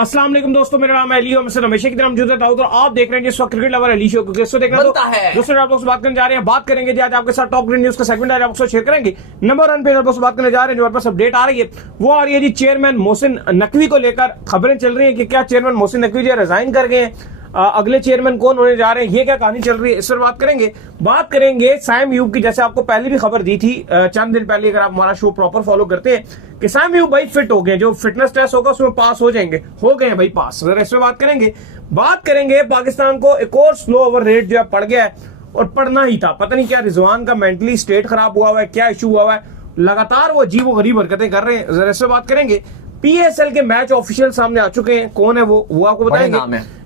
अस्सलाम वालेकुम दोस्तों, मेरा नाम है अली और मैं हमेशा की तरह मौजूद रहता हूं। तो आप देख रहे हैं जिस वक्त क्रिकेट लवर अली शो को देखना बनता है। दोस्तों आप लोग से बात करने जा रहे हैं। बात करेंगे जी आज आपके साथ टॉप ग्रीन न्यूज का सेगमेंट आज आपको शेयर करेंगे। नंबर 1 पे आप लोग से बात करने जा रहे हैं, जो हमारे पास अपडेट आ रही है वो आ रही है जी चेयरमैन मोहसिन नकवी को लेकर खबरें चल रही है कि क्या चेयरमैन मोहसिन नकवी जी रिजाइन कर गए हैं, अगले चेयरमैन कौन होने जा रहे हैं, ये क्या कहानी चल रही है, इस पर बात करेंगे। बात करेंगे साइम अयूब की, जैसे आपको पहले भी खबर दी थी चंद दिन पहले, अगर आप हमारा शो प्रॉपर फॉलो करते हैं कि साइम अयूब भाई फिट हो गए, जो फिटनेस टेस्ट होगा उसमें पास हो जाएंगे, हो गए हैं भाई पास। अगर इस पर बात करेंगे, बात करेंगे पाकिस्तान को एक और स्लो ओवर रेट जो है पड़ गया है, और पढ़ना ही था, पता नहीं क्या रिजवान का मेंटली स्टेट खराब हुआ हुआ है, क्या इशू हुआ हुआ है, लगातार वो अजीब गरीब हरकतें कर रहे हैं। जरा इस पर बात करेंगे। पीएसएल के मैच ऑफिशियल सामने आ चुके हैं, कौन है वो आपको बताएंगे।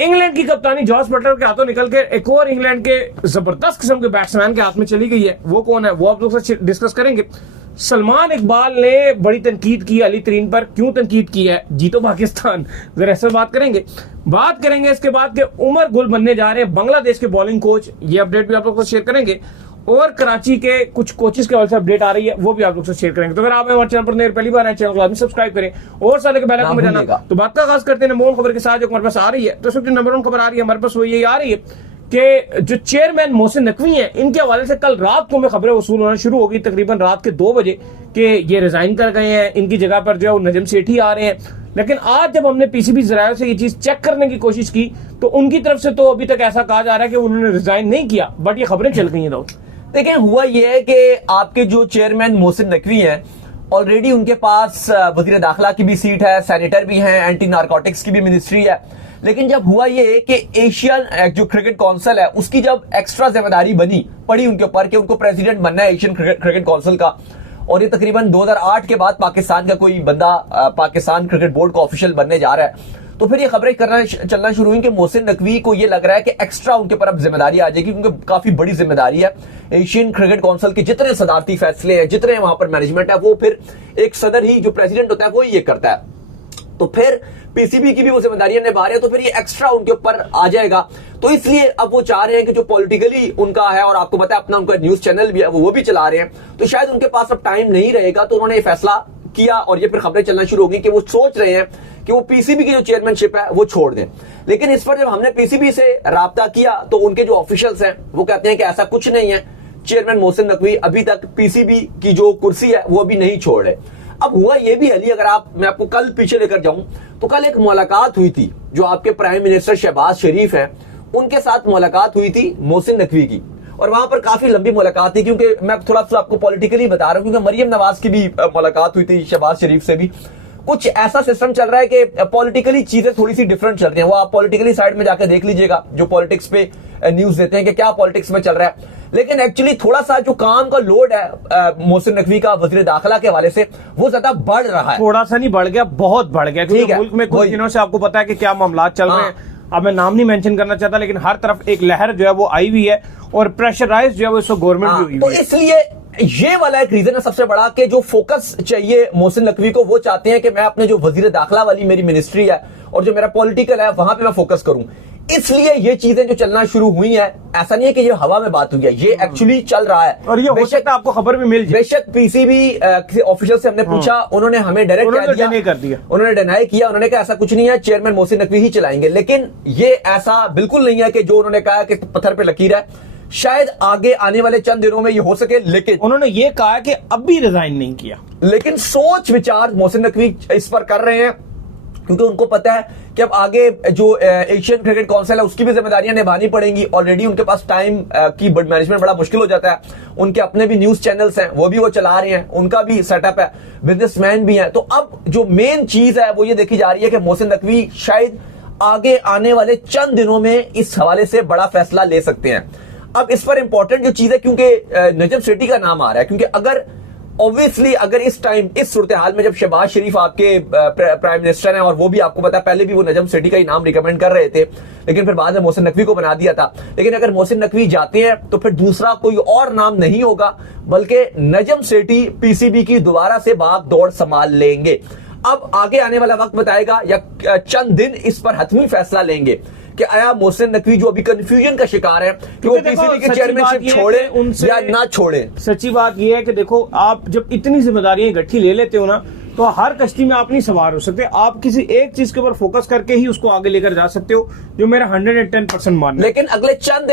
इंग्लैंड की कप्तानी जॉस बटलर के हाथों निकल के एक और इंग्लैंड के जबरदस्त किस्म के बैट्समैन के हाथ में चली गई है, वो कौन है वो आप लोग से डिस्कस करेंगे। सलमान इकबाल ने बड़ी तनकीद की अली तरीन पर, क्यों तनकीद की है, जीतो पाकिस्तान, जरा ऐसे बात करेंगे। बात करेंगे इसके बाद के उमर गुल बनने जा रहे हैं बांग्लादेश के बॉलिंग कोच, ये अपडेट भी आप लोग को शेयर करेंगे। और कराची के कुछ कोचेस के हवाले से अपडेट आ रही है, वो भी आप लोग से शेयर करेंगे। तो अगर आप हमारे चैनल पर नए पहली बार आए, चैनल को आदमी सब्सक्राइब करें और साले के बेल आइकन बजाना। तो बात का आगाज करते हैं नंबर 1 खबर के साथ, जो हमारे पास आ रही है। तो सबसे नंबर 1 खबर आ रही है हमारे पास, वो ये आ रही है कि जो चेयरमैन मोहसिन नकवी हैं, इनके हवाले से कल रात को में खबरें वसूल होना शुरू होगी, तकरीबन रात के 2 बजे, कि ये रिजाइन कर गए हैं, इनकी जगह पर जो है नजम सेठी आ रहे हैं। लेकिन आज जब हमने पीसीबी जराये से ये चीज चेक करने की कोशिश की, तो उनकी तरफ से तो अभी तक ऐसा कहा जा रहा है कि उन्होंने रिजाइन नहीं किया, बट ये खबरें चल गई हैं। देखिए, हुआ यह है कि आपके जो चेयरमैन मोहसिन नकवी हैं, ऑलरेडी उनके पास वजीर दाखिला की भी सीट है, सेनेटर भी हैं, एंटी नारकोटिक्स की भी मिनिस्ट्री है। लेकिन जब हुआ ये कि एशियन जो क्रिकेट काउंसिल है उसकी जब एक्स्ट्रा जिम्मेदारी पड़ी उनके ऊपर कि उनको प्रेसिडेंट बनना है एशियन क्रिकेट काउंसिल का, और ये तकरीबन 2008 के बाद पाकिस्तान का कोई बंदा पाकिस्तान क्रिकेट बोर्ड का ऑफिशियल बनने जा रहा है, तो फिर ये खबरें चलना शुरू हुई कि मोहसिन नकवी को ये लग रहा है कि एक्स्ट्रा उनके ऊपर अब जिम्मेदारी आ जाएगी, क्योंकि काफी बड़ी जिम्मेदारी है। एशियन क्रिकेट काउंसिल के जितने सदारती फैसले हैं, जितने वहां पर मैनेजमेंट है, वो फिर एक सदर ही, जो प्रेसिडेंट होता है, वो ही ये करता है। तो फिर पीसीबी की भी वो जिम्मेदारियां निभा रहे हैं, तो फिर ये एक्स्ट्रा उनके ऊपर आ जाएगा। तो इसलिए अब वो चाह रहे हैं कि जो पॉलिटिकली उनका है, और आपको पता है अपना उनका न्यूज चैनल भी है, वो भी चला रहे हैं, तो शायद उनके पास अब टाइम नहीं रहेगा, तो उन्होंने ये फैसला किया। और ये फिर खबरें चलना शुरू हो गई कि वो सोच रहे हैं कि वो पीसीबी की जो चेयरमैनशिप है वो छोड़ दें। लेकिन इस पर जब हमने पीसीबी से राब्ता किया, तो उनके जो ऑफिशियल्स हैं वो कहते हैं कि ऐसा कुछ नहीं है, चेयरमैन मोहसिन नकवी अभी तक पीसीबी की जो कुर्सी है वो अभी नहीं छोड़ रहे। अब हुआ ये भी अली, अगर मैं आपको कल पीछे लेकर जाऊं, तो कल एक मुलाकात हुई थी, जो आपके प्राइम मिनिस्टर शहबाज शरीफ हैं, उनके साथ मुलाकात हुई थी मोहसिन नकवी की, और वहां पर काफी लंबी मुलाकात थी। क्योंकि मैं थोड़ा सा आपको पॉलिटिकली बता रहा हूं, क्योंकि मरियम नवाज की भी मुलाकात हुई थी शहबाज शरीफ से भी। कुछ ऐसा सिस्टम चल रहा है कि पॉलिटिकली चीजें थोड़ी सी डिफरेंट चल रही हैं, वो आप पॉलिटिकली साइड में जाकर देख लीजिएगा, जो पॉलिटिक्स पे न्यूज देते हैं कि क्या पॉलिटिक्स में चल रहा है। लेकिन एक्चुअली थोड़ा सा जो काम का लोड है मोहसिन नकवी का वजीर दाखिला के हवाले से, वो ज्यादा बढ़ रहा है। थोड़ा सा नहीं बढ़ गया, बहुत बढ़ गया, क्योंकि मुल्क में कुछ दिनों से आपको पता है कि क्या मामला चल रहे हैं। अब मैं नाम नहीं मेंशन करना चाहता, लेकिन हर तरफ एक लहर जो है वो आई हुई है, और प्रेशराइज जो है वो गवर्नमेंट भी हुई है। तो इसलिए ये वाला एक रीजन है सबसे बड़ा, कि जो फोकस चाहिए मोहसिन नकवी को, वो चाहते हैं कि मैं अपने जो वजीर दाखिला वाली मेरी मिनिस्ट्री है और जो मेरा पॉलिटिकल है, वहां पे मैं फोकस करूं। इसलिए ये चीजें जो चलना शुरू हुई हैं, ऐसा नहीं है कि ये हवा में बात हुई है, ये एक्चुअली चल रहा है, और ये हो सकता है आपको खबर भी मिल जाए। बेशक पीसीबी किसी ऑफिशियल से हमने पूछा, उन्होंने हमें डायरेक्ट कर दिया, उन्होंने डिनाई किया, उन्होंने कहा ऐसा कुछ नहीं है, चेयरमैन मोहसिन नकवी ही चलाएंगे। लेकिन ये ऐसा बिल्कुल नहीं है कि जो उन्होंने कहा कि पत्थर पे लकीर है, शायद आगे आने वाले चंद दिनों में ये हो सके। लेकिन उन्होंने ये कहा कि अब भी रिजाइन नहीं किया, लेकिन सोच विचार मोहसिन नकवी इस पर कर रहे हैं, क्योंकि उनको पता है कि अब आगे जो एशियन क्रिकेट काउंसिल है उसकी भी जिम्मेदारियां निभानी पड़ेंगी। ऑलरेडी उनके पास टाइम की मैनेजमेंट बड़ा मुश्किल हो जाता है, उनके अपने भी न्यूज चैनल्स हैं, वो भी वो चला रहे हैं, उनका भी सेटअप है, बिजनेसमैन भी हैं। तो अब जो मेन चीज है वो ये देखी जा रही है कि मोहसिन नकवी शायद आगे आने वाले चंद दिनों में इस हवाले से बड़ा फैसला ले सकते हैं। अब इस पर इंपॉर्टेंट जो चीज है, क्योंकि नजम सेठी का नाम आ रहा है, क्योंकि अगर ऑब्वियसली अगर इस टाइम इस सूरत हाल में जब शहबाज शरीफ आपके प्राइम मिनिस्टर हैं, और वो भी आपको पता है पहले भी वो नजम सेठी का ही नाम रिकमेंड कर रहे थे, लेकिन फिर बाद में मोहसिन नकवी को बना दिया था। लेकिन अगर मोहसिन नकवी जाते हैं तो फिर दूसरा कोई और नाम नहीं होगा, बल्कि नजम सेठी पीसीबी की दोबारा से भाग दौड़ संभाल लेंगे। अब आगे आने वाला वक्त बताएगा, या चंद दिन इस पर हतमी फैसला लेंगे कि आया मोहसिन नकवी जो अभी कंफ्यूजन का शिकार है कि वो पीसीबी के चेयरमैनशिप छोड़े या ना छोड़े। सच्ची बात यह है कि देखो, आप जब इतनी जिम्मेदारियां इकट्ठी ले लेते हो ना, तो हर कश्ती में आप नहीं सवार हो सकते, आप किसी एक चीज के ऊपर फोकस करके ही उसको आगे लेकर जा सकते हो, जो मेरा 110% मानना है। लेकिन अगले चंद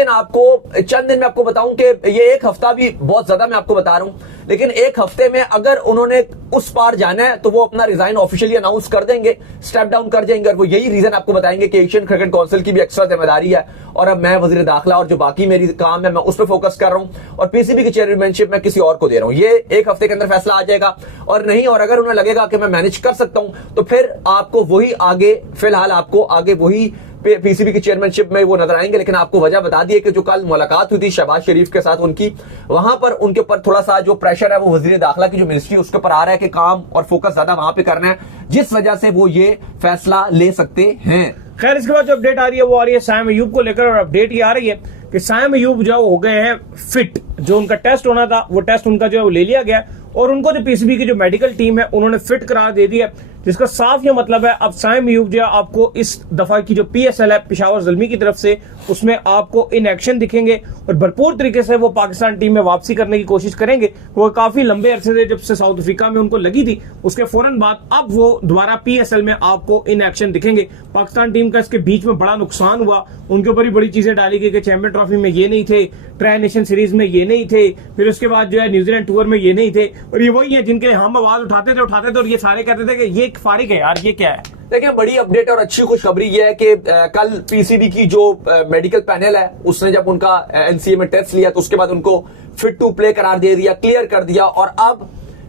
दिन में आपको बताऊं कि ये एक हफ्ता भी बहुत ज्यादा मैं आपको बता रहा हूं, लेकिन एक हफ्ते में अगर उन्होंने उस पार जाना है तो वो अपना रिजाइन ऑफिशियली अनाउंस कर देंगे, स्टेप डाउन कर जाएंगे, और वो यही रीजन आपको बताएंगे कि एशियन क्रिकेट काउंसिल की भी एक्स्ट्रा जिम्मेदारी है और अब मैं वजीर दाखिला और जो बाकी मेरी काम है मैं उस पर फोकस कर रहा हूं, और पीसीबी की चेयरमैनशिप मैं किसी और को दे रहा हूं। ये एक हफ्ते के अंदर फैसला आ जाएगा, और नहीं, और अगर उन्हें लगेगा कि मैं मैनेज कर सकता हूं तो फिर आपको वही आगे, फिलहाल आपको आगे वही पीसीबी की चेयरमैनशिप में वो नजर आएंगे। लेकिन आपको वजह बता दी है कि जो कल मुलाकात हुई थी शहबाज शरीफ के साथ उनकी, वहां पर उनके ऊपर थोड़ा सा जो प्रेशर है वो वजीर दाखिला की जो मिनिस्ट्री उसके ऊपर आ रहा है कि काम और फोकस ज्यादा वहां पे करना है, जिस वजह से वो ये फैसला ले सकते हैं। खैर, इसके बाद जो अपडेट आ रही है वो आ रही है साइम अयूब को लेकर, और अपडेट ये आ रही है कि साइम अयूब जो हो गए हैं फिट। जो उनका टेस्ट होना था वो टेस्ट उनका जो है वो ले लिया गया, और उनको जो पीसीबी की जो मेडिकल टीम है उन्होंने फिट करार दे दिया, जिसका साफ ये मतलब है अब साइम अयूब जो है आपको इस दफा की जो पीएसएल है पेशावर ज़ल्मी की तरफ से उसमें आपको इन एक्शन दिखेंगे, और भरपूर तरीके से वो पाकिस्तान टीम में वापसी करने की कोशिश करेंगे। वो काफी लंबे अरसे से जब से साउथ अफ्रीका में उनको लगी थी उसके फौरन बाद अब वो दोबारा पीएसएल में आपको इन एक्शन दिखेंगे। पाकिस्तान टीम का इसके बीच में बड़ा नुकसान हुआ, उनके ऊपर ही बड़ी चीजें डाली गई कि चैंपियन ट्रॉफी में ये नहीं थे, ट्राई नेशन सीरीज में ये नहीं थे, फिर उसके बाद जो है न्यूजीलैंड टूर में ये नहीं थे, और ये वही है जिनके हम आवाज उठाते थे और ये सारे कहते थे कि ये फारिग है यार, ये क्या है। देखिए, बड़ी अपडेट और अच्छी खुशखबरी ये है कि कल पीसीबी की जो मेडिकल पैनल है उसने जब उनका एनसीए में टेस्ट लिया तो उसके बाद उनको फिट टू प्ले करार दे दिया, क्लियर कर दिया, और अब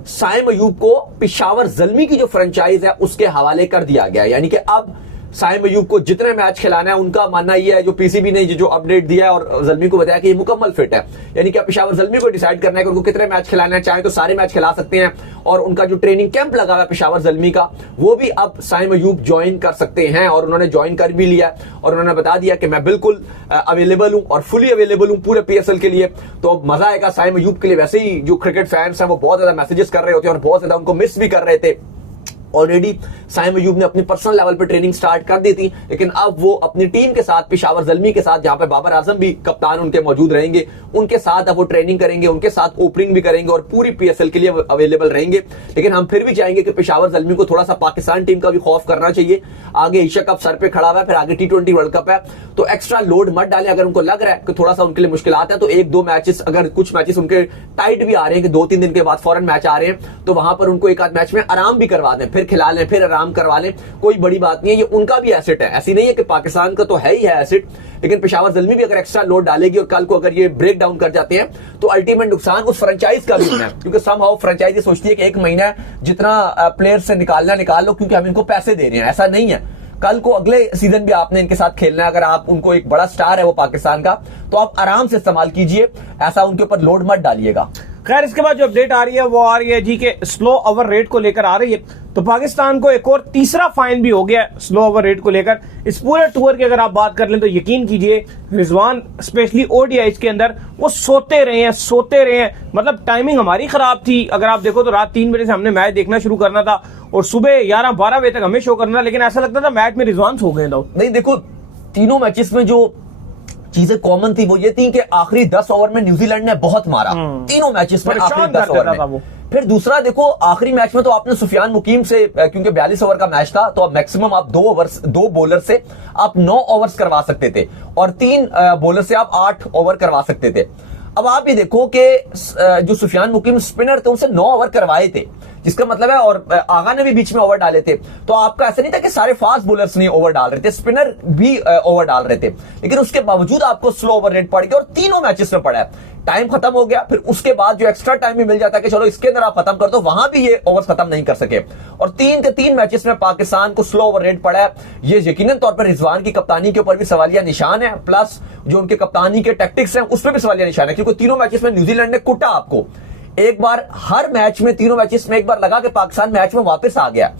साइम अयूब को पेशावर ज़ल्मी की जो फ्रेंचाइज है उसके हवाले कर दिया गया। यानी कि अब साइम अयूब को जितने मैच खिलाना है, उनका मानना यह है, जो पीसीबी ने जो अपडेट दिया है और ज़ल्मी को बताया कि ये मुकम्मल फिट है, यानी कि पेशावर ज़ल्मी को डिसाइड करना है कि उनको कितने मैच खिलाना है, चाहे तो सारे मैच खिला सकते हैं, और उनका जो ट्रेनिंग कैंप लगा हुआ है पेशावर ज़ल्मी का वो भी अब साइम अयूब ज्वाइन कर सकते हैं, और उन्होंने ज्वाइन कर भी लिया, और उन्होंने बता दिया कि मैं बिल्कुल अवेलेबल हूं और फुली अवेलेबल हूं पूरे पीएसएल के लिए। तो अब मजा आएगा साइम अयूब के लिए। वैसे ही जो क्रिकेट फैंस हैं वो बहुत ज्यादा मैसेजेस कर रहे होते हैं और बहुत ज्यादा उनको मिस भी कर रहे थे। ऑलरेडी साइम अयूब ने अपनी पर्सनल लेवल पर ट्रेनिंग स्टार्ट कर दी थी, लेकिन अब वो अपनी टीम के साथ पेशावर ज़ल्मी के साथ, जहां पे बाबर आजम भी कप्तान उनके मौजूद रहेंगे, उनके साथ अब वो ट्रेनिंग करेंगे, उनके साथ ओपनिंग भी करेंगे और पूरी पीएसएल के लिए अवेलेबल रहेंगे। लेकिन हम फिर भी चाहेंगे कि पेशावर ज़ल्मी को थोड़ा सा पाकिस्तान टीम का भी खौफ करना चाहिए। आगे एशिया कप सर पे खड़ा हुआ है, फिर आगे T20 वर्ल्ड कप है, तो एक्स्ट्रा लोड मत डालें। अगर उनको लग रहा है कि थोड़ा सा उनके लिए मुश्किलात है तो एक दो मैचेस, अगर कुछ मैचेस उनके टाइट भी आ रहे हैं कि 2-3 दिन के बाद फौरन मैच आ रहे हैं, तो वहां पर उनको एक आध मैच में आराम भी करवा दें, फिर खिला लें, फिर आराम करवा लें, कोई बड़ी बात नहीं है। ये उनका भी एसेट है, ऐसी नहीं है कि पाकिस्तान का तो है ही है एसेट, लेकिन पेशावर ज़ल्मी भी अगर एक्स्ट्रा लोड डालेगी और कल को अगर ये ब्रेक डाउन कर जाते हैं तो अल्टीमेट नुकसान उस फ्रेंचाइज का भी है, क्योंकि समहाउ फ्रेंचाइज सोचती है कि एक महीना जितना प्लेयर से निकालना निकाल लो क्योंकि हम इनको पैसे दे रहे हैं। ऐसा नहीं है, कल को अगले सीजन भी आपने इनके साथ खेलना है। अगर आप उनको, एक बड़ा स्टार है वो पाकिस्तान का, तो आप आराम से इस्तेमाल कीजिए, ऐसा उनके ऊपर लोड मत डालिएगा। खैर, इसके बाद जो अपडेट आ रही है वो आ रही है जी के स्लो ओवर रेट को लेकर आ रही है। तो पाकिस्तान को एक और तीसरा फाइन भी हो गया स्लो ओवर रेट को लेकर। इस पूरे टूर की अगर आप बात कर लें तो यकीन कीजिए रिजवान स्पेशली ओडीआईज के अंदर वो सोते रहे हैं। मतलब टाइमिंग हमारी खराब थी। अगर आप देखो तो रात 3 बजे से हमने मैच देखना शुरू करना था और सुबह 11-12 बजे तक हमें शो करना था, लेकिन ऐसा लगता था मैच में रिजवान सो गए। नहीं, देखो, तीनों मैचेस में जो चीजें कॉमन थी वो ये थी कि आखिरी 10 ओवर में न्यूजीलैंड ने बहुत मारा, तीनों मैचेस में आखिरी 10 ओवर में। फिर दूसरा देखो, आखिरी मैच में तो आपने सुफियान मुकीम से, क्योंकि 42 ओवर का मैच था, तो अब मैक्सिमम आप 2 बॉलर से आप 9 ओवर्स करवा सकते थे और 3 बॉलर से आप 8 ओवर करवा सकते थे। अब आप ये देखो कि जो सुफियान मुकीम स्पिनर थे उनसे 9 ओवर करवाए थे, जिसका मतलब है, और आगा ने भी बीच में ओवर डाले थे, तो आपका ऐसा नहीं था कि सारे फास्ट बॉलर्स नहीं ओवर डाल रहे थे, स्पिनर भी ओवर डाल रहे थे, लेकिन उसके बावजूद आपको स्लो ओवर रेट पड़ गया और तीनों मैचेस में पड़ा है। टाइम खत्म हो गया, फिर उसके बाद जो एक्स्ट्रा टाइम भी मिल जाता है कि चलो इसके अंदर आप खत्म कर दो, वहां भी ये ओवर्स खत्म नहीं कर सके और 3 के 3 मैचेस में पाकिस्तान को स्लो ओवर रेट पड़ा है। ये यकीनन तौर पर रिजवान की कप्तानी के ऊपर भी सवालिया निशान है, प्लस जो उनके कप्तानी के टैक्टिक्स हैं उस पर भी सवालिया निशान है, क्योंकि तीनों मैचेस में न्यूजीलैंड ने कुटा आपको। एक बार हर मैच में, तीनों मैचेस में एक बार लगा कि पाकिस्तान मैच में वापस आ गया,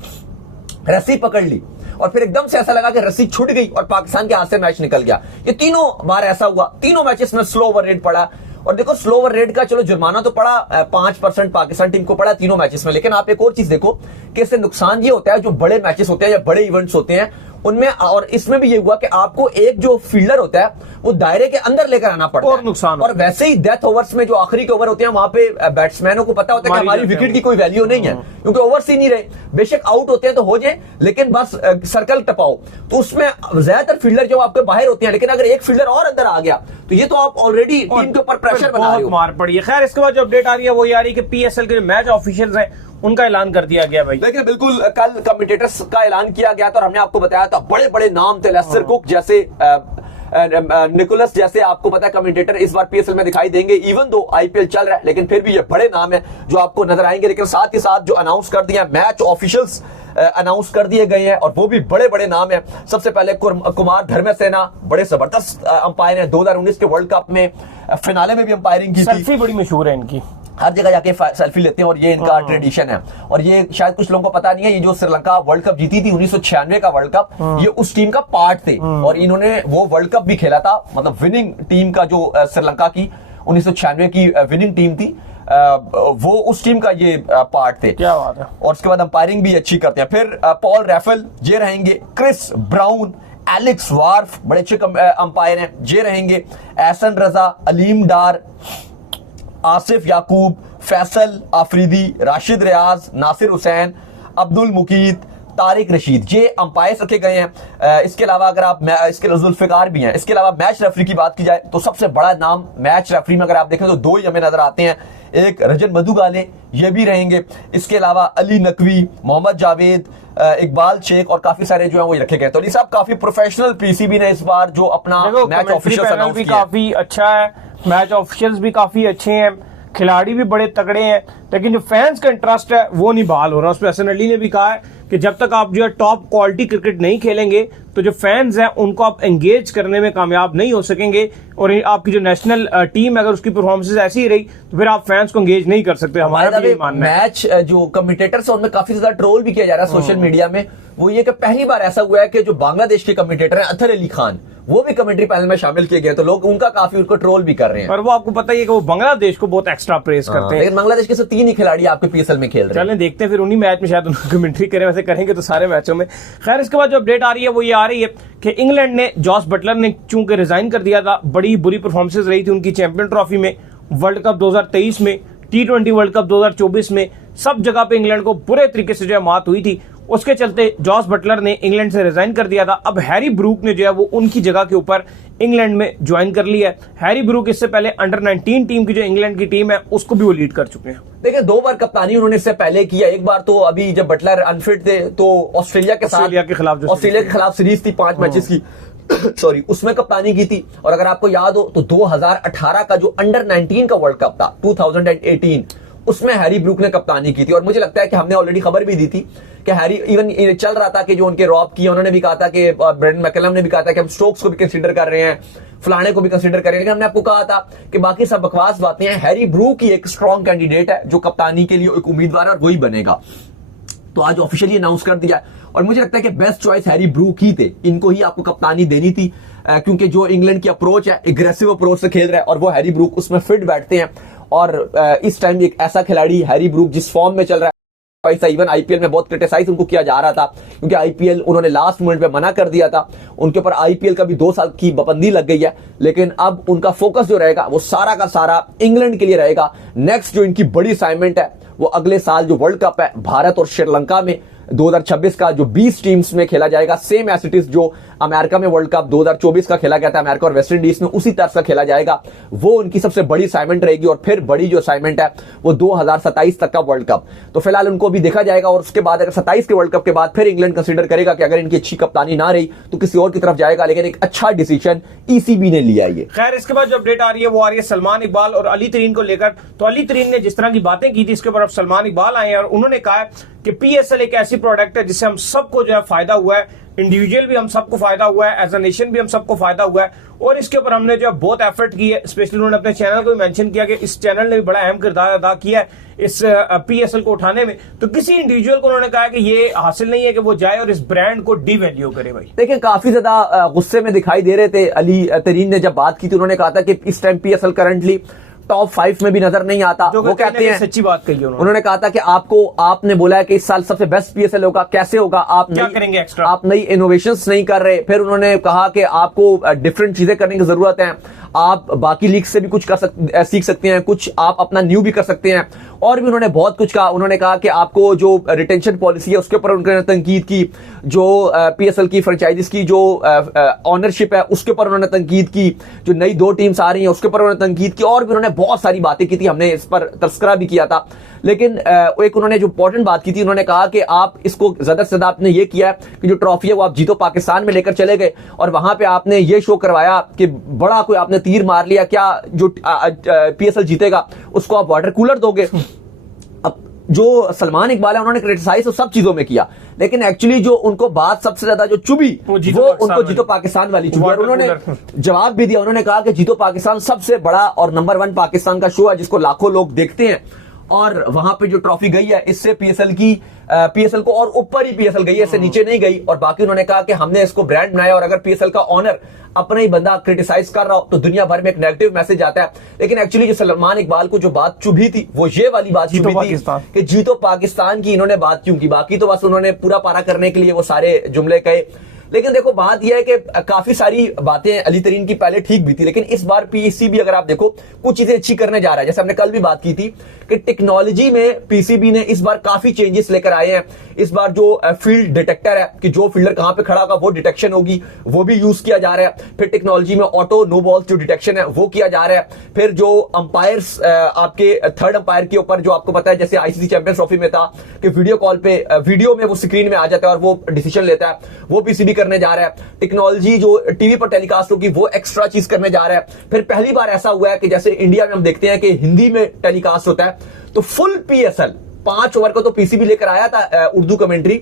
रस्सी पकड़ ली और फिर एकदम से ऐसा लगा कि रस्सी छूट गई और पाकिस्तान के हाथ से मैच निकल गया। ये तीनों बार ऐसा हुआ, तीनों मैचेस में स्लो ओवर रेट पड़ा। और देखो, स्लो ओवर रेट का चलो जुर्माना तो पड़ा 5% पाकिस्तान टीम को पड़ा तीनों मैचेस में, लेकिन आप एक और चीज देखो कि इससे नुकसान ये होता है, जो बड़े मैचेस होते हैं या बड़े इवेंट्स होते हैं उनमें और इसमें भी ये हुआ कि आपको एक जो फील्डर होता है वो दायरे के अंदर लेकर आना पड़ता और है, नुकसान और वैसे ही डेथ ओवर्स में जो आखिरी के ओवर होते हैं वहां पे बैट्समैनों को पता होता है कि हमारी विकेट की कोई वैल्यू नहीं है, क्योंकि ओवर्स ही नहीं रहे। बेशक आउट होते हैं तो हो जाए, लेकिन बस सर्कल टपाओ, तो उसमें ज्यादातर फील्डर जो आपके बाहर होते हैं, लेकिन अगर एक फील्डर और अंदर आ गया तो ये तो आप ऑलरेडी टीम के ऊपर प्रेशर बना रहे हो, मार पड़ी है। खैर इसके बाद जो अपडेट आ रही है वो ये आ रही है कि पीएसएल के जो मैच ऑफिशियल्स हैं उनका ऐलान कर दिया गया भाई। देखिए बिल्कुल, कल कमेंटेटर्स का ऐलान किया गया था और हमने आपको बताया था बड़े बड़े नाम थे, लेस्टर कुक जैसे, निकोलस जैसे, आपको पता है कमेंटेटर इस बार पीएसएल में दिखाई देंगे, इवन दो आईपीएल चल रहा है, लेकिन फिर भी ये बड़े नाम है जो आपको नजर आएंगे। लेकिन साथ ही साथ जो अनाउंस कर दिया मैच ऑफिशियल्स अनाउंस कर दिए गए हैं और वो भी बड़े बड़े नाम हैं। सबसे पहले कुमार धर्मसेना, बड़े जबरदस्त अंपायर हैं, 2019 के वर्ल्ड कप में फिनाले में भी अंपायरिंग की थी, सेल्फी बड़ी मशहूर है इनकी, हर जगह जाके सेल्फी लेते हैं और ये इनका ट्रेडिशन है। और ये शायद कुछ लोगों को पता नहीं है, ये जो श्रीलंका वर्ल्ड कप जीती थी 1996 का वर्ल्ड कप, ये उस टीम का पार्ट थे और इन्होंने वो वर्ल्ड कप भी खेला था, मतलब विनिंग टीम का जो श्रीलंका की 1996 की विनिंग टीम थी, वो उस टीम का ये पार्ट थे। क्या बात है। और उसके बाद अंपायरिंग भी अच्छी करते हैं। फिर पॉल रैफल ये रहेंगे, क्रिस ब्राउन, एलेक्स वार्फ बड़े अच्छे अंपायर हैं ये रहेंगे, एहसन रजा, अलीम डार, आसिफ याकूब, फैसल आफरीदी, राशिद रियाज, नासिर हुसैन, अब्दुल मुकीत, तारिक रशीद, ये अंपायर रखे गए हैं। इसके अलावा अगर आप इसके जुल्फिकार भी हैं। इसके अलावा मैच रेफरी की बात की जाए तो सबसे बड़ा नाम मैच रेफरी में अगर आप देखें तो दो ही हमें नजर आते हैं, एक रजन मधुगाले ये भी रहेंगे, इसके अलावा अली नकवी, मोहम्मद जावेद, इकबाल शेख और काफी सारे जो है वो रखे गए। तो ये सब काफी प्रोफेशनल पीसीबी ने इस बार जो अपना मैच ऑफिशियल अनाउंस भी किया काफी अच्छा है, मैच ऑफिशियल्स भी काफी अच्छे हैं, खिलाड़ी भी बड़े तगड़े हैं, लेकिन जो फैंस का इंटरेस्ट है वो नहीं बहाल हो रहा। उसमें हसन अली ने भी कहा है कि जब तक आप जो है टॉप क्वालिटी क्रिकेट नहीं खेलेंगे तो जो फैंस हैं उनको आप एंगेज करने में कामयाब नहीं हो सकेंगे, और आपकी जो नेशनल टीम अगर उसकी परफॉर्मेंस ऐसी ही रही तो फिर आप फैंस को एंगेज नहीं कर सकते। हमारा भी मानना है। मैच जो कमेंटेटर्स हैं उनमें काफी ज्यादा ट्रोल भी किया जा रहा है सोशल मीडिया में, वो ये कि पहली बार ऐसा हुआ है कि जो बांग्लादेश के कमेंटेटर हैं अतर अली खान, वो भी कमेंट्री पैनल में शामिल किए गए, तो लोग उनका काफी उनको ट्रोल भी कर रहे हैं। और वो आपको पता ही है कि वो बांग्लादेश को बहुत एक्स्ट्रा प्रेस करते हैं, लेकिन बांग्लादेश के सिर्फ 3 ही खिलाड़ी आपके पीएसएल में खेल रहे हैं। चलें देखते हैं फिर उन्हीं मैच में शायद उनको कमेंट्री करें, वैसे करेंगे तो सारे मैचों में। खैर इसके बाद जो अपडेट आ रही है वो ये आ रही है कि इंग्लैंड ने जॉस बटलर ने चूंकि रिजाइन कर दिया था, बड़ी बुरी परफॉर्मेंस रही थी उनकी चैंपियन ट्रॉफी में, वर्ल्ड कप 2023 में, T20 वर्ल्ड कप 2024 में, सब जगह पे इंग्लैंड को बुरे तरीके से जो है मात हुई थी। उसके चलते जॉस बटलर ने इंग्लैंड से रिजाइन कर दिया था। अब हैरी ब्रूक ने जो है वो उनकी जगह के ऊपर इंग्लैंड में ज्वाइन कर लिया है। हैरी ब्रूक इससे पहले अंडर 19 टीम की जो इंग्लैंड की टीम है उसको भी वो लीड कर चुके हैं। देखिए 2 बार कप्तानी उन्होंने इससे पहले किया, एक बार तो अभी जब बटलर अनफिट थे तो ऑस्ट्रेलिया के खिलाफ सीरीज थी 5 मैचेस की सॉरी, उसमें कप्तानी की थी। और अगर आपको याद हो तो 2018 का जो अंडर 19 का वर्ल्ड कप था 2018, उसमें हैरी ब्रूक ने कप्तानी की थी। और मुझे लगता है कि हमने ऑलरेडी खबर भी दी थी कि हैरी इवन चल रहा था कि जो उनके रॉब किए, उन्होंने भी कहा था कि ब्रेंडन मैकलम ने भी कहा था कि हम स्टोक्स को भी कंसीडर कर रहे हैं, फलाने को भी कंसीडर कर रहे हैं, लेकिन हमने आपको कहा था कि बाकी सब बकवास बातें हैं। हैरी ब्रूक ही एक स्ट्रॉन्ग कैंडिडेट है जो कप्तानी के लिए एक उम्मीदवार है और वही बनेगा। तो आज ऑफिशियली अनाउंस कर दिया और मुझे लगता है कि बेस्ट चॉइस हैरी ब्रूक ही थे, इनको ही आपको कप्तानी देनी थी, क्योंकि जो इंग्लैंड की अप्रोच है एग्रेसिव अप्रोच से खेल रहा है और वो हैरी ब्रूक उसमें फिट बैठते हैं। और इस टाइम एक ऐसा खिलाड़ी हैरी ब्रूक जिस फॉर्म में चल रहा है, पैसा इवन आईपीएल में बहुत क्रिटिसाइज उनको किया जा रहा था क्योंकि आईपीएल उन्होंने लास्ट मोमेंट पे मना कर दिया था, उनके ऊपर आईपीएल का भी 2 साल की पाबंदी लग गई है। लेकिन अब उनका फोकस जो रहेगा वो सारा का सारा इंग्लैंड के लिए रहेगा। नेक्स्ट जो इनकी बड़ी असाइनमेंट है वो अगले साल जो वर्ल्ड कप है भारत और श्रीलंका में 2026 का जो 20 टीम्स में खेला जाएगा, सेम एज इट इज जो अमेरिका में वर्ल्ड कप 2024 का खेला गया था अमेरिका और वेस्ट इंडीज में, उसी तरह का खेला जाएगा। वो उनकी सबसे बड़ी असाइनमेंट रहेगी। और फिर बड़ी जो असाइनमेंट है वो 2027 तक का वर्ल्ड कप। तो फिलहाल उनको भी देखा जाएगा और उसके बाद अगर 27 के वर्ल्ड कप के बाद फिर इंग्लैंड कंसीडर करेगा कि अगर इनकी अच्छी कप्तानी ना रही तो किसी और की तरफ जाएगा। लेकिन एक अच्छा डिसीजन ईसीबी ने लिया ये। खैर इसके बाद जो अपडेट आ रही है वो आ रही है सलमान इकबाल और अली तरीन को लेकर। तो अली तरीन ने जिस तरह की बातें की थी इसके ऊपर अब सलमान इकबाल आए हैं और उन्होंने कहा है कि पीएसएल एक ऐसी प्रोडक्ट है जिससे हम सबको जो है फायदा हुआ है, इंडिविजुअल भी हम सबको फायदा हुआ है, एज अ नेशन भी हम सबको फायदा हुआ है। और इसके ऊपर हमने जो है बहुत एफर्ट की है। स्पेशली उन्होंने अपने चैनल को भी मेंशन किया कि इस चैनल ने भी बड़ा अहम किरदार अदा किया है इस पीएसएल को उठाने में। तो किसी इंडिविजुअल को उन्होंने कहा कि ये हासिल नहीं है कि वो जाए और इस ब्रांड को डिवैल्यू करे। भाई देखिए काफी ज्यादा गुस्से में दिखाई दे रहे थे अली तरीन ने जब बात की थी। उन्होंने कहा था कि इस टाइम पीएसएल करंटली टॉप 5 में भी नजर नहीं आता। जो वो कहते हैं, सच्ची बात कही उन्होंने कहा था कि आपने बोला है कि इस साल सबसे बेस्ट पीएसएल होगा, कैसे होगा, आप क्या करेंगे एक्स्ट्रा, आप नई इनोवेशंस नहीं कर रहे। फिर उन्होंने कहा कि आपको डिफरेंट चीजें करने की जरूरत है, आप बाकी लीग से भी कुछ सीख सकते हैं, कुछ आप अपना न्यू भी कर सकते हैं। और भी उन्होंने बहुत कुछ कहा। उन्होंने कहा कि आपको जो रिटेंशन पॉलिसी है उसके ऊपर उन्होंने तनकीद की, जो पीएसएल की फ्रेंचाइजीज की जो ऑनरशिप है उसके ऊपर उन्होंने तनकीद की, जो नई 2 टीम्स आ रही हैं उसके ऊपर उन्होंने तनकीद की, और भी उन्होंने बहुत सारी बातें की थी, हमने इस पर तस्करा भी किया था। लेकिन एक उन्होंने जो इंपॉर्टेंट बात की थी, उन्होंने कहा कि आप इसको ज्यादा से ज्यादा आपने ये किया कि जो ट्रॉफी है वो आप जीतो पाकिस्तान में लेकर चले गए, और वहां पे आपने ये शो करवाया कि बड़ा कोई आपने तीर मार लिया, क्या जो पीएसएल जीतेगा उसको आप वाटर कूलर दोगे। अब जो सलमान इकबाल है उन्होंने क्रिटिसाइज तो सब चीजों में किया, लेकिन एक्चुअली जो उनको बात सबसे ज्यादा जो चुभी वो उनको जीतो पाकिस्तान वाली चुभी। और उन्होंने जवाब भी दिया, उन्होंने कहा कि जीतो पाकिस्तान सबसे बड़ा और नंबर 1 पाकिस्तान का शो है जिसको लाखों लोग देखते हैं, और वहां पे जो ट्रॉफी गई है इससे पीएसएल को और ऊपर ही पीएसएल गई है, इससे नीचे नहीं गई। और बाकी उन्होंने कहा कि हमने इसको ब्रांड बनाया, और अगर पीएसएल का ऑनर अपना ही बंदा क्रिटिसाइज कर रहा हो तो दुनिया भर में एक नेगेटिव मैसेज आता है। लेकिन एक्चुअली जो सलमान इकबाल को जो बात चुभी थी वो ये वाली बात चुभी थी कि जीतो पाकिस्तान की इन्होंने बात क्यों की। बाकी तो बस उन्होंने पूरा पारा करने के लिए वो सारे जुमले कहे। लेकिन देखो बात यह है कि काफी सारी बातें अली तरीन की पहले ठीक भी थी, लेकिन इस बार पीसीबी अगर आप देखो कुछ चीजें अच्छी करने जा रहा है। जैसे हमने कल भी बात की थी कि टेक्नोलॉजी में पीसीबी ने इस बार काफी चेंजेस लेकर आए हैं। इस बार जो फील्ड डिटेक्टर है कि जो फील्डर कहां पे खड़ा होगा वो डिटेक्शन होगी, वो भी यूज किया जा रहा है। फिर टेक्नोलॉजी में ऑटो नो बॉल्स जो डिटेक्शन है वो किया जा रहा है। फिर जो अंपायर्स आपके थर्ड अंपायर के ऊपर जो आपको पता है जैसे आईसीसी चैंपियंस ट्रॉफी में था कि वीडियो कॉल पे वीडियो में वो स्क्रीन में आ जाता है और वो डिसीजन लेता है, वो पीसीबी करने जा रहा है। टेक्नोलॉजी जो टीवी पर टेलीकास्ट होगी वो एक्स्ट्रा चीज करने जा रहा है। फिर पहली बार ऐसा हुआ है कि जैसे इंडिया में हम देखते हैं कि हिंदी में टेलीकास्ट होता है तो फुल पीएसएल 5 ओवर को तो पीसीबी लेकर आया था उर्दू कमेंट्री,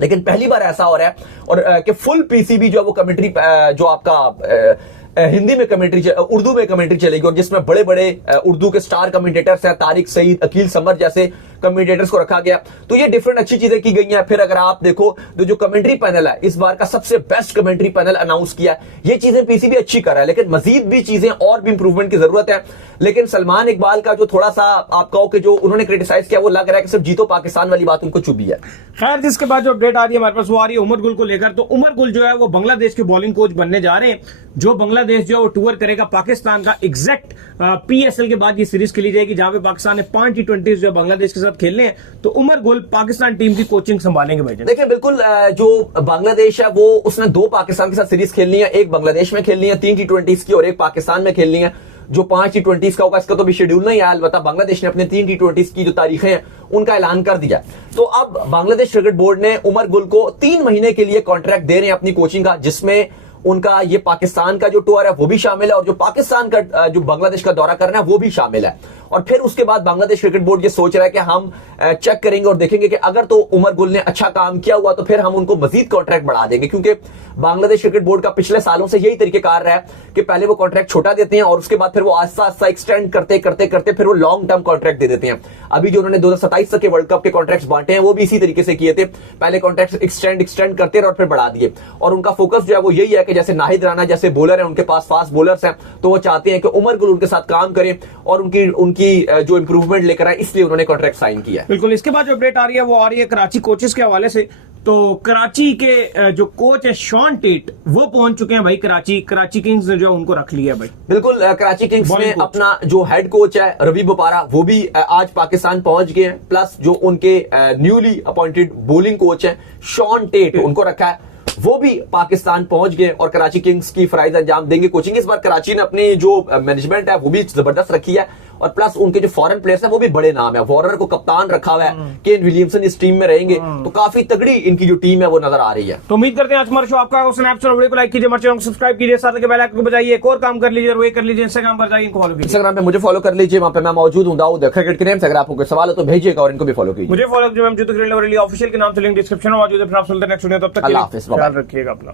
लेकिन पहली बार ऐसा हो रहा है और कि फुल पीसीबी जो है वो कमेंट्री जो आपका हिंदी में कमेंट्री उर्दू में कमेंट्री चलेगी, और जिसमें बड़े बड़े उर्दू के स्टार कमेंटेटर्स हैं, तारिक सईद, अकील समर जैसे कमेंटेटर्स को रखा गया। तो ये डिफरेंट अच्छी चीजें की गई हैं। फिर अगर आप देखो तो जो कमेंट्री पैनल है इस बार का सबसे बेस्ट कमेंट्री पैनल अनाउंस किया है। ये चीजें पीसीबी अच्छी कर रहा है, लेकिन मजीद भी चीजें और भी इंप्रूवमेंट की जरूरत है। लेकिन सलमान इकबाल का जो थोड़ा सा आप कहो कि जो उन्होंने क्रिटिसाइज किया वो लग रहा है कि सिर्फ जीतो पाकिस्तान वाली बात उनको चुभी है। खैर जिसके बाद जो अपडेट आ रही है हमारे पास वो आ रही है उमर गुल को लेकर। तो उमर गुल जो है वो बांग्लादेश के बॉलिंग कोच बनने जा रहे हैं। जो बांग्लादेश जो है वो टूर करेगा पाकिस्तान का एग्जैक्ट पीएसएल के बाद ये सीरीज खेली जाएगी जहां पे पाकिस्तान ने 5 T20 जो बांग्लादेश के साथ खेलने हैं। तो उमर गुल पाकिस्तान टीम की कोचिंग संभालेंगे भाई। देखिए बिल्कुल जो बांग्लादेश है वो उसने 2 पाकिस्तान के साथ सीरीज खेलनी है, एक बांग्लादेश में खेलनी है 3 T20 की और एक पाकिस्तान में खेलनी है। जो 5 T20 का होगा इसका तो भी शेड्यूल नहीं आया, अलबत्ता बांग्लादेश ने अपने 3 T20 की जो तारीखें हैं उनका ऐलान कर दिया। तो अब बांग्लादेश क्रिकेट बोर्ड ने उमर गुल को 3 महीने के लिए कॉन्ट्रैक्ट दे रहे हैं अपनी कोचिंग का, जिसमें उनका ये पाकिस्तान का जो टूर है वो भी शामिल है और जो पाकिस्तान का जो बांग्लादेश का दौरा करना है वो भी शामिल है। और फिर उसके बाद बांग्लादेश क्रिकेट बोर्ड ये सोच रहा है कि हम चेक करेंगे और देखेंगे कि अगर तो उमर गुल ने अच्छा काम किया हुआ तो फिर हम उनको मजीद कॉन्ट्रैक्ट बढ़ा देंगे, क्योंकि बांग्लादेश क्रिकेट बोर्ड का पिछले सालों से यही तरीकेकार रहा है कि पहले वो कॉन्ट्रैक्ट छोटा देते हैं और उसके बाद फिर वो आस्ता आस्ता एक्सटेंड करते करते करते फिर वो लॉन्ग टर्म कॉन्ट्रैक्ट दे देते हैं। अभी जो उन्होंने 2027 तक के वर्ल्ड कप के कॉन्ट्रैक्ट बांटे हैं वो भी इसी तरीके से किए थे, पहले कॉन्ट्रैक्ट एक्सटेंड करते रहे और फिर बढ़ा दिए। और उनका फोकस जो है वो यही है कि जैसे नाहिद राना जैसे बॉलर है उनके पास फास्ट बॉलर्स हैं, तो वो चाहते हैं कि उमर गुल उनके साथ काम करें और उनकी जो इंप्रूवमेंट लेकर आए, इसलिए उन्होंने कॉन्ट्रैक्ट साइन किया। बिल्कुल। इसके बाद जो अपडेट आ रही है वो आ रही है कराची कोचेस के हवाले से। तो कराची के जो कोच है शॉन टेट वो पहुंच चुके हैं भाई कराची किंग्स ने जो उनको रख लिया भाई। बिल्कुल कराची किंग्स में अपना जो हेड कोच है रवि बोपारा वो भी आज पाकिस्तान पहुंच गए हैं, प्लस जो उनके न्यूली अपॉइंटेड बॉलिंग कोच है शॉन टेट उनको रखा है वो भी पाकिस्तान पहुंच गए और कराची किंग्स की फराइज अंजाम देंगे कोचिंग। इस बार कराची ने अपनी जो मैनेजमेंट है वो भी जबरदस्त रखी है और प्लस उनके जो फॉरेन प्लेयर्स हैं वो भी बड़े नाम है। वार्नर को कप्तान रखा हुआ है, केन विलियमसन इस टीम में रहेंगे, तो काफी तगड़ी इनकी जो टीम है वो नजर आ रही है। तो उम्मीद करते हैं आज हमारा शो आपका स्नैपचैट वीडियो को लाइक कीजिए, हमारे चैनल को सब्सक्राइब कीजिए, साथ के बेल आइकन को बजाइए, एक और काम कर लीजिए और वो कर लीजिए इंस्टाग्राम पर जाइए, इनको फॉलो कीजिए। इंस्टाग्राम पे मुझे फॉलो कर लीजिए, वहां पे मैं मौजूद हूं दाऊद क्रिकेट के नेम से। अगर आपको कोई सवाल हो तो भेजिएगा और इनको भी फॉलो कीजिए। मुझे फॉलो कीजिए, मैं ऑफिशियल के नाम से लिंक डिस्क्रिप्शन में मौजूद है। फिर आप सुनते हैं नेक्स्ट वीडियो, तब तक अल्लाह हाफिज़, ख्याल रखिएगा अपना।